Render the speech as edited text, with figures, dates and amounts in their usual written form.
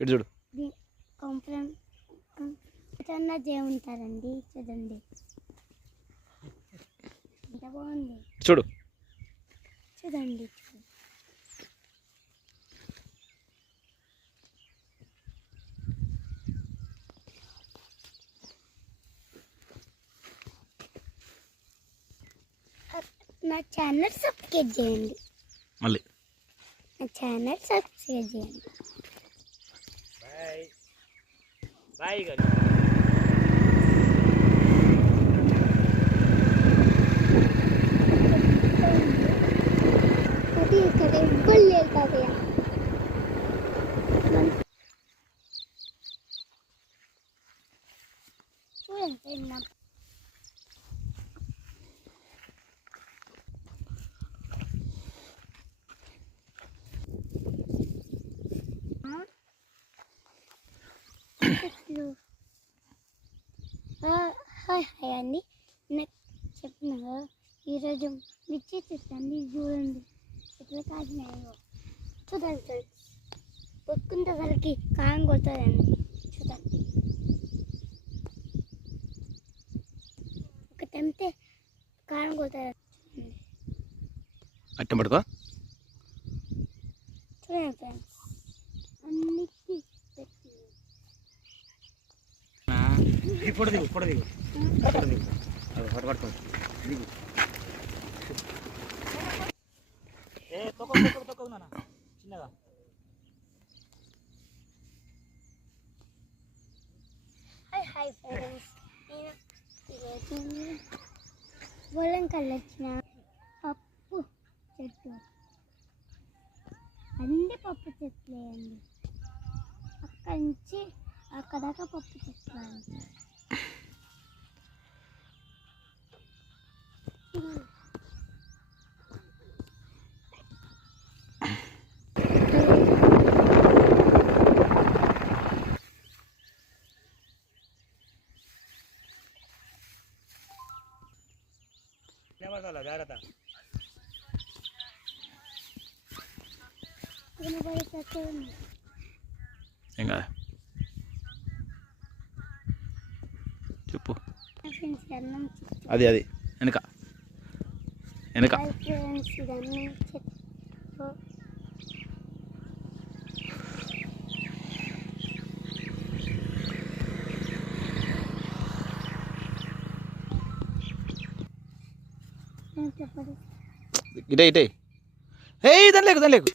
ఇటు చూడు. ఉంటారండి చూడండి, ఎంత బాగుంది చూడు. చూడండి. నా ఛానల్ సబ్స్క్రైబ్ చేయండి. మళ్ళీ నా ఛానల్ సబ్స్క్రైబ్ చేయండి. Bye bye. అది ఇక్కడ ఎవ్వరు లేరు కాదయ్యా. చూడండి నా హాయ్ అండి. నాకు చెప్పిన ఈరోజు మిర్చి చెట్టండి, చూడండి ఎట్లా కాసినాయో చూడండి ఫ్రెండ్స్. పొత్తుకుంటే వరకు కారం కొడుతుందండి, చూడండి. ఒక తెంపితే కారం కొడుతుంది, అట్టం పడుకో. చూడండి ఫ్రెండ్స్. అన్నిటికీ ఫోటో దిగు, ఫోటో దిగు, ఫోటో దిగు, ఫోటో పట్టుకో దిగు. తొక్క నాన్న చిన్నగా. హాయ్ ఫ్రెండ్స్, నేను ఈరోజు పొలంకల్లి వచ్చిన పప్పు చెట్టు, అన్ని పప్పు చెట్లే అండి. అక్కడి నుంచి అక్కడ దాకా పప్పు చెట్లు అండి. జాగ్రత్త. ఏం కాదు చెప్పు. అది అది వెనక వెనక ఇటే ఇటే. ఏ దాని లేకు దాని లేకు.